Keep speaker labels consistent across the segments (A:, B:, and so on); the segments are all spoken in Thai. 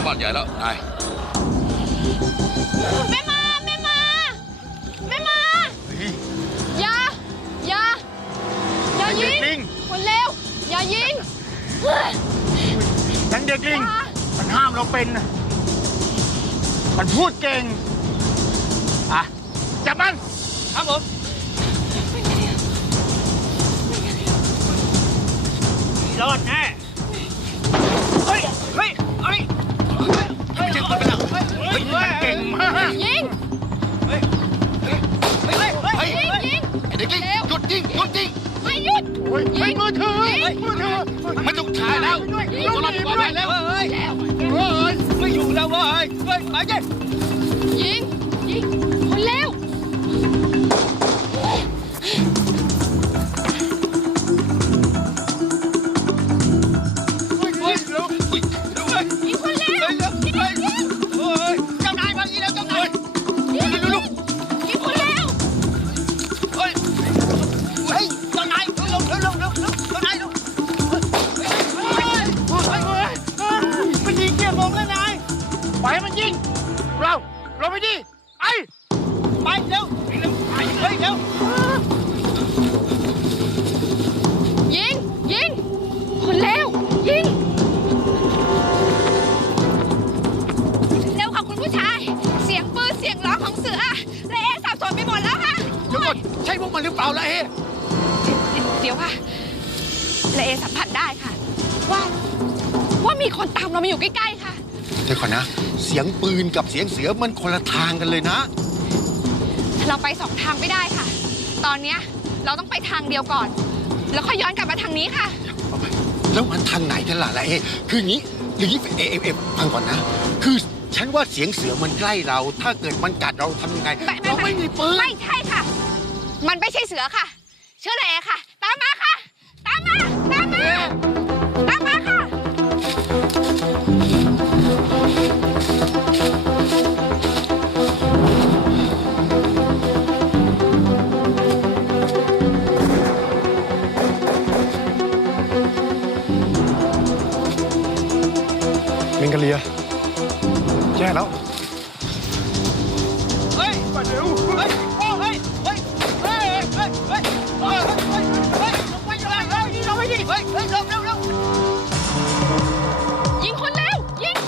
A: บ้านใหญ่แล้วนาย
B: แม่มาอย่ายิงคนเลวอย่ายิง
C: ฉันเด็กลิงมันห้ามเราเป็นมันพูดเก่งอ่ะจับมันครับผมรอดแน่เฮ้ยเก่งมาก
B: ยิง
A: ไอ้เด็กลิงหยุดยิง
B: ไม่หยุด
C: ไม่มือถือ
A: ไม่ต้องถ่ายแล้วตัวเราปลอดภัยแล้ว
C: ไม่อยู่แล้วเว้ยไปเจ๊
B: ยิงคนเลวยิงคนเลว
C: เจ้านายมาอีกแล้วเจ้านาย
B: ยิงคนเลว
C: เจ้านายเร็วเจ้านายมันยิงเกียร์ลงแล้วนายไปให้มันยิงเราไปดิไปเร็วเร็ว
B: ยิงคนเลวยิงเร็วค่ะคุณผู้ชายเสียงปืนเสียงร้องของเสือและเอ๊ะสับสนไปหมดแล้วค่ะ
C: เดี๋ยวก่อนใช่พวกมันหรือเปล่าล่ะ
B: เดี๋ยวค่ะและเอ๊ะสัมผัสได้ค่ะว่ามีคนตามเรามาอยู่ใกล้ๆค่ะ
A: เดี๋ยวก่อนนะเสียงปืนกับเสียงเสือมันคนละทางกันเลยนะ
B: เราไป2 ทางไม่ได้ค่ะตอนนี้เราต้องไปทางเดียวก่อนแล้วค่อยย้อนกลับมาทางนี้ค่ะ
A: แล้วมันทางไหนกันล่ะเอ๊ะคืออย่างนี้ฟังก่อนนะคือฉันว่าเสียงเสือมันใกล้เราถ้าเกิดมันกัดเราทำยังไงเราไม่มีปืน
B: ไม่ใช่ค่ะมันไม่ใช่เสือค่ะเชื่อเลยค่ะตามมาค่ะตามมาค่ะ
C: มิงกะเลียแย่แล้วเฮ้ยมาเร็วเฮ้ยลงไปดิ
B: ยิงคนเลวยิง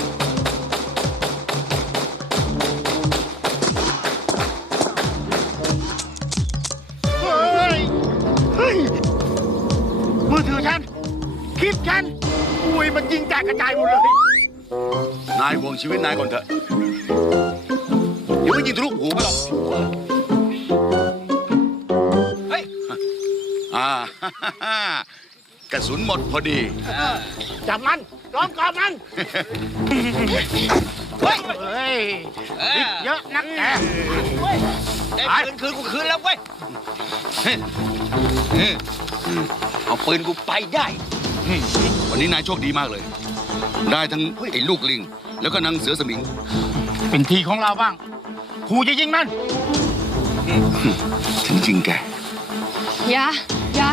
C: มือถือฉันคลิปฉันอุ้ยมันยิงแตกกระจายหมดเลย
A: นายห่วงชีวิตนายก่อนเถอะอย่าไปยิงทะลุหูมาหรอก
C: เฮ้ย
A: กระสุนหมดพอดี
C: จับมันล้อมกรอบมันเฮ้ยเยอะนักแกได้ปืนคืนกูคืนแล้วเว้ย
A: เอาปืนกูไปได้วันนี้นายโชคดีมากเลยได้ทั้งไอ้ลูกลิงแล้วก็นางเสือสมิง
C: เป็นทีของเราบ้างครูจะยิงมัน
A: ฉันจริงแก
B: อย่า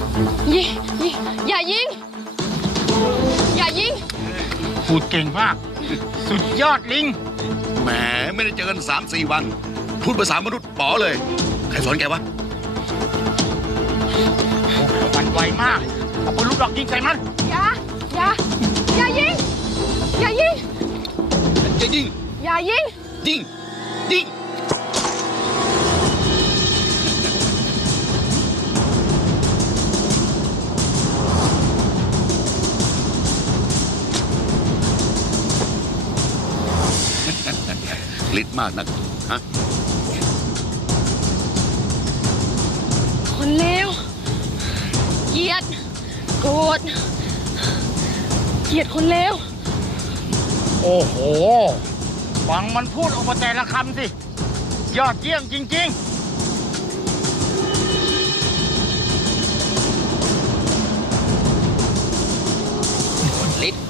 B: ยิง
C: พูดเก่งมากสุดยอดลิง
A: แหมไม่ได้เจอกัน3-4 วันพูดภาษามนุษย์ป๋อเลยใครสอนแกวะ
C: มันไวมากเอาปืนลูกดอกยิงใส่มัน
B: อย่ายิง
A: จะยิง
B: อย่ายิง
A: ฤทธิ์มากนักฮะ
B: คนเลวเกลียดโกรธเกลียดคนเลว
C: โอ้โหฟังมันพูดออกมาแต่ละคำสิยอดเยี่ยมจริงๆฤทธิ์